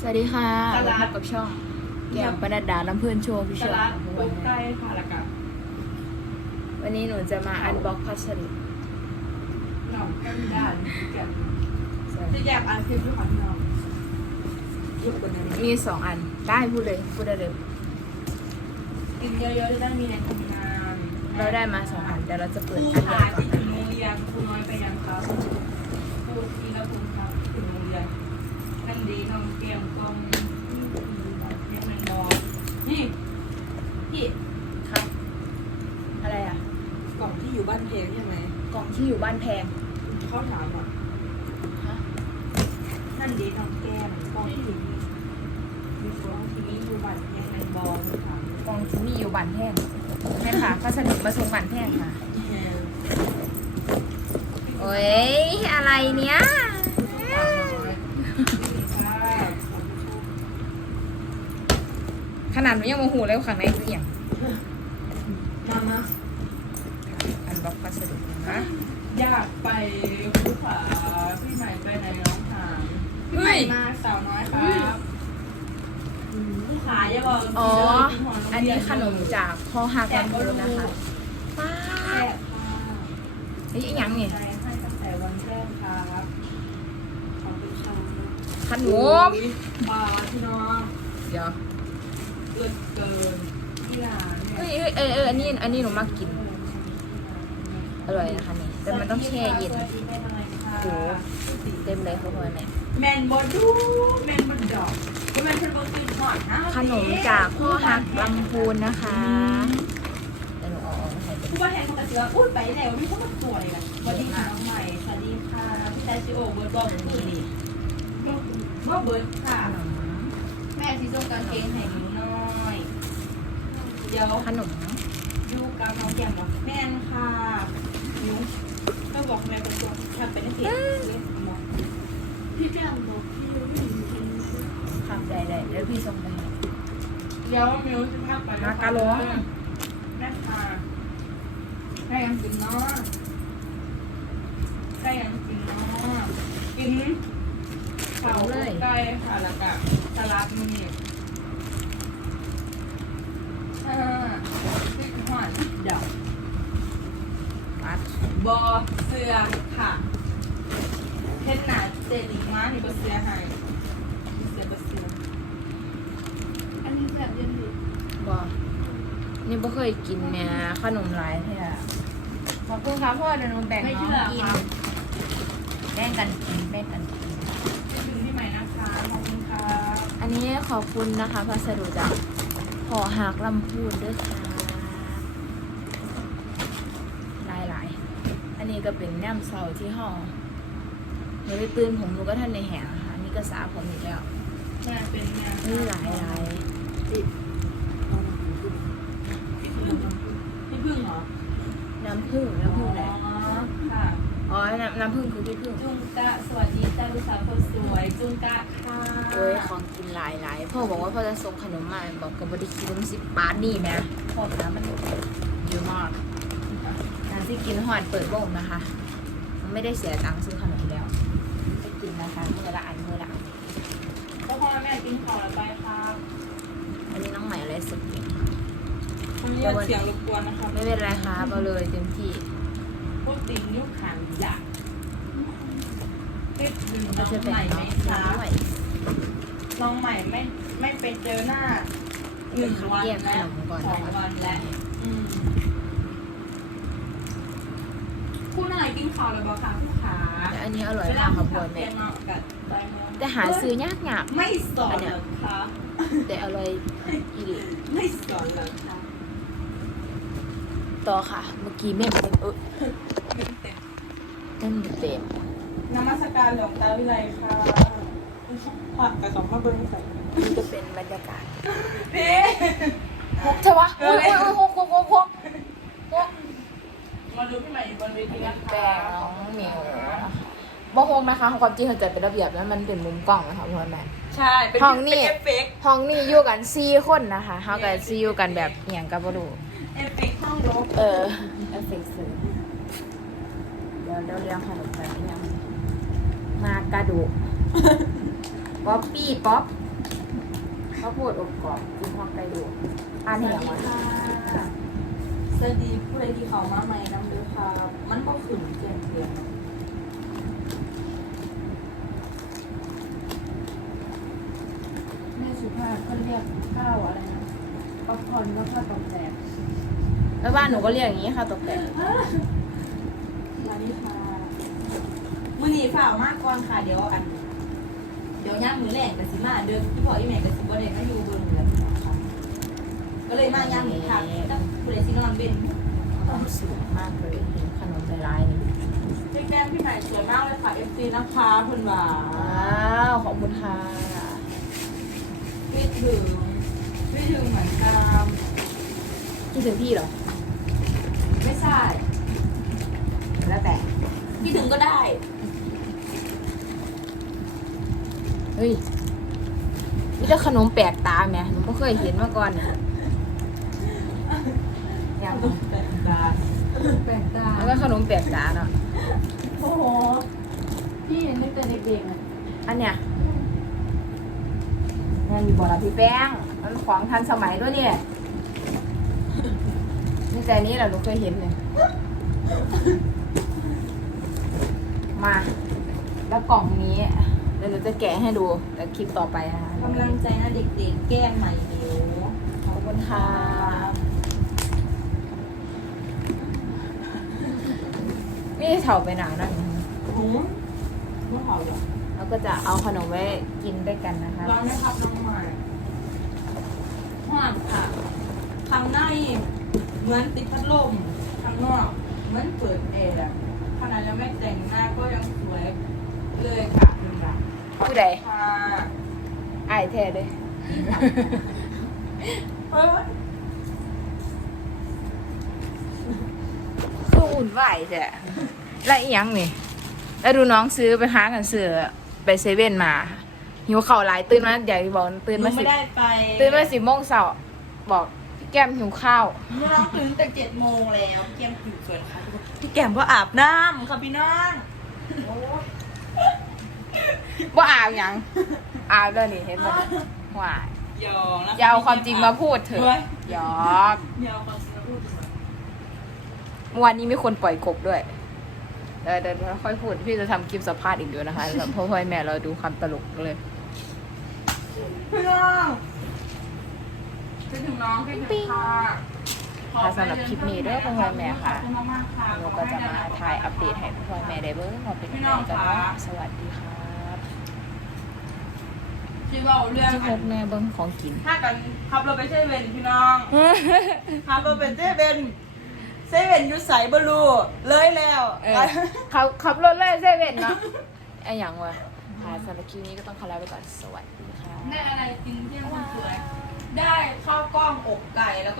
สวัสดีค่ะสลัดพบกับช่อง แก้มปนัดดาลำเพื่อนโชว์พี่สเชอลัดร์กุ๊กไก่ค่ะแล้วก็วันนี้หนูจะมาอันบ็อกพัสดุหน่อแก้มด้านแก้มจะแยกอันคือด้วยค่ะพี่น้องยกบนนี้มีสองอัน ได้พูดเลย พูดได้เลย กินเยอะๆจะได้มีแรงทำงานเราได้มาสองอันแต่เราจะเปิดครูอันขาเดียวก่อนที่ถึงโรงเรียนครูน้อยไปยังครับครูทีละคุณครับถึงโรงเรียนนั่น ดีน้องเกียมกองยังไม่นอนนี่พี่ครับอะไรอะ กล่องที่อยู่บ้านเพลงใช่ไหมกล่องที่อยู่บ้านแพงเขาถามอะฮะนั่นดีน้องแก้มกองที่อยู่นี่มีกองที่มีอยู่บัตรยังไม่บอลค่ะกล่องที่มีอยู่บ้านแพงแม่ค่ะพัสดุมาส่งบ้านแพงค่ะโอ้ยอะไรเนี้ย ขนาดหนูยังโมโหเลยว่าข้างในคืออย่างมามาอันบ็อกพัสดุนะอยากไปภูผาพี่ใหม่ไปไหนน้องถามพี่ใหม่มาสาวน้อยครับภูผาอย่าบอกอ๋อ อันนี้ขนมจากพ่อฮักลำพูนนะคะป้าแซ่บค่ะเฮ้ยอีหยังนี่ใจให้ตั้งแต่วันแรกครับขอบคุณชาขนมปลาพี่น้องเดี๋ยวเกินเกินที่ร้านเนี่เอ้ยยเอ้ยเอ้ยเอ้ยอันนี้อันนี้หนูมากิน อร่อยนะคะนี่แต่มันต้องแช่เย็นสวัสดีเป็นอะไรคะโอ้เต็มเลยเขาพอยแม่แมนบอดูแมนบอดอกก็แมนเพิ่นบอกตื่นหอดนะขนมจากพ่อฮักลำพูนนะคะเดี๋ยวหนูเอาออกมาให้ดูผู้ว่าแทนเขาก็เสืออุ้ยไปไหนวะมีคนมาสวยกันสวัสดีค่ะน้องใหม่สวัสดีค่ะพี่ชายชิโอเบิร์ดบอกคือดีว่าเบิร์ดค่ะแม่ที่ส่งกางเกงให้หนูน้อย เดี๋ยวขนมดูกับน้องแก้มบอกแม่นค่ะหนูก็บอกแม่เป็นตัวทำเป็นเสียงบอกพี่แก้มบอกพี่ไม่เห็นคนครับได้ได้เดี๋ยวพี่ส่งไปให้เดี๋ยวมิวจะพาไปมากะลงแม่ค่ะใครยังกินเนาะใครยังกินเนาะกินเผาไก่ค่ะแล้วก็สลัดมีอ่าพริกหวานพริกดอกปัดบอเสือค่ะเห็นหนาเจดีมานี่บอเสือให้เสือบอเสืออันนี้แบบเย็นดีบอนี่บ่เคยกินเนี่ยขนมหลายแท้ขอบคุณครับพ่อเดี๋ยวหนูแบ่งไม่น้องเชื่อกินค่ะแบ่งกันกินแบ่งกันกิน ไปถึงที่ใหม่นะคะ ขอบคุณค่ะ อันนี้ขอบคุณนะคะ พัสดุจาก พอหักลำพูนด้วยค่ะหลายหลายๆอันนี้ก็เป็นแนมเสาที่ห้องหนูไปตื่นผมหนูก็ท่านในแหงค่ะอันนี่ก็สาผมอีกแล้วแม่เป็นไงนี่หลายหลายพี่พึ่งเหรอน้ำผึ้งน้ำผึ้งไหน อ๋อค่ะอ๋อน้ำน้ำผึ้งคือพี่ผึ้งจุงกะสวัสดีจ้าลูกสาวคนสวย จุงกะค่ะโอ้ยของกินหลายหลายพ่อบอกว่าพ่อจะส่งขนมมาบอกกับบริคิดมันสิบบาทนี่แม่พ่อค้ามันเยอะมากทางที่กินหอดเปิดวงนะคะมันไม่ได้เสียตังค์ซื้อขนมแล้วไปกินนะคะเมื่อละอันเมื่อละอันพ่อพ่อแม่กินข้าวแล้วไปค่ะอันนี้น้องใหม่อะไรสุดเนี่ยทำนี้เสียงรบกวนนะคะไม่เป็นไรครับเอาเลยเต็มที่พูดติง ยุคหันอยากติดดึงน้องใหม่ไหมคะน้องใหม่ไม่ไม่ไปเจอหน้าหนึ่งวันและนมก่อนสองวันและอืมคุณนายกินข้าวแล้วบอค่ะผู้ขาอันนี้อร่อยมากครับบอยแม่ะกับใบเนแต่หาซื้อยากยากไม่สอนเหรอคะแต่อร่อยอีหลีไม่สอนเหรอคะต่อค่ะ เมื่อกี้แม่เต็มเออ ต็มเต็มเต็มนมัสการหลวงตาวิไลค่ะผักแต่สองมาเบิ้งใส่นี่ก็เป็นบรรยากาศพี่หกใช่ปะโอ้ยโอ้ยโอ้ยหกหกหกหกหกมาดูพี่ใหม่บนเวทีนะแปลงน้องเหมียวนะคะบ่หกนะคะความจริงเขาจัดเป็นระเบียบแล้วมันเป็นมุมกล้องนะคะพี่วันแม่ใช่เป็นห้องนี่เอฟเฟกห้องนี้อยู่กันสี่คนนะคะเขากับซีอยู่กันแบบเหียงกับบรูเอฟเฟกต์ห้องรกเออเอฟเฟกต์ สื่อเดี๋ยวเดี๋ยวเรียงขนมไปยังมากระดูกป๊อปปี้ป๊อปข้าวโพดอบกรอบกินพร้อมไก่ดูอ่านสเหี่วัยสวดีอะค่ะสวัสดีผู้ใดที่เขามาใหม่น้ำเด้อค่ะ มันก็ขึ้นเปลี่ยนเปลี่ยนแม่สุภาพก็เรียกข้าวอะไรนะป๊อปคอร์นว่าข้าวตอกแตกแล้วบ้านหนูก็เรียกอย่างนี้ค่ะตกแต่ง สวัสดีค่ะีฝ่าวมากก่อนค่ะ เดี๋ยวอัน เดี๋ยวย่างมือแรกกับสิมาเดินพี่พ่ออีแม่กับสิบ่ได้ก็อยู่บิ่งแล้วค่ะก็เลยมาย่างมือค่ะถ้าผู้ใดสินอนเป็นความสุขมากเลยเห็นขนมลายนี่พี่แก้มพี่ใหม่สวยมากเลยค่ะเอฟซีนะคะคุณว่าว้าวขอบคุณค่ะไม่ถึงไม่ถึงเหมือนกันคิดถึงพี่เหรอ ไม่ใช่ แล้วแต่พี่ถึงก็ได้ เฮ้ยนี่จะขนมแปลกตาไหมหนูไม่เคยเห็นมาก่อนเนี่ยอย่างแต่ตาแปลกตาแล้วก็ขนมแปลกตาเนาะโอ้โหพี่เห็นตั้งแต่เด็กๆอะอันเนี้ยงานอยู่บ่อละพี่แป้งมันของทันสมัยด้วยเนี่ยนี่แต่อันนี้แหละหนูเคยเห็นเนี่ยมา แล้วกล่องนี้เดี๋ยวหนูจะแกะให้ดูแต่คลิปต่อไปนะคะกำลังใจนะเด็กๆ แก้มใหม่เดียวขอบคุณค่ะนี่เฉาไปหนานั่นหืมไม่หอมหรอแล้วก็จะเอาขนมไว้กินด้วยกันนะคะร้อนไหมครับน้องใหม่หอมค่ะข้างในเหมือนติดพัดลมข้างนอกเหมือนเปิดแอร์ขนาดยังไม่แต่งหน้าก็ยังสวยเลยค่ะคุณค่ะ ผู้ใดค่ะอายแท้เลยเฮ้ยคืออุ่นไหวแท้แล้วอีหยังนี่ แล้วดูน้องซื้อไปหากันซื้อไปเซเว่นมาหิวเข่าวหลายตื่นมาอยากบอกตื่นหนูมาสิไม่ได้ไปตื่นมาสิบโมงเช้าบอกพี่แก้มหิวข้าวน้องตื่นแต่เจ็ดโมงแล้วเกียมผิวสวยค่ะพี่แก้มก็อาบน้ำค่ะพี่น้อง ว่าอาบหยังอาบแล้วนี่เห็นไหมว่าหยอกนะอย่าเอาความจริงมาพูดเถเฮ้อะยหยอกอย่าเอาความจริงมาพูดเถอะเมื่อวานนี้มีคนปล่อยกบด้วยเดี๋ยวเดี๋ยวค่อยพูดพี่จะทำคลิปสัมภาษณ์อีกด้วยนะคะแบบพ่อพ่อแม่เราดูความตลกเลยพี่น้องคิดถึงน้องคิดถึงค่ะค่ะสำหรับคลิปนี้เด้อพ่อพ่อแม่ค่ะขอบณมากๆค่ะเราก็จะมาถ่ายอัปเดตให้พ่อพ่อแม่ได้เบิ้งว่าเป็นยังไงกันเนาะสวัสดีครั บที่ว่าเรื่องที่พบแม่เบิ้งของกิน ถ้ากันขับรถไปเซเว่นพี่น้องขับรถไปเซเว่นเซเว่นอยู่ใสบลูเลยแล้วเออขับขับรถเลยเซเว่นเนาะไอ้หยังวะค่ะสำหรับคลิปนี้ก็ต้องขอลาไปก่อนสวัสดีค่ะ ได้อะไรกินเที่ยงสวยได้ข้าวกล้องอกไก่แล้วก็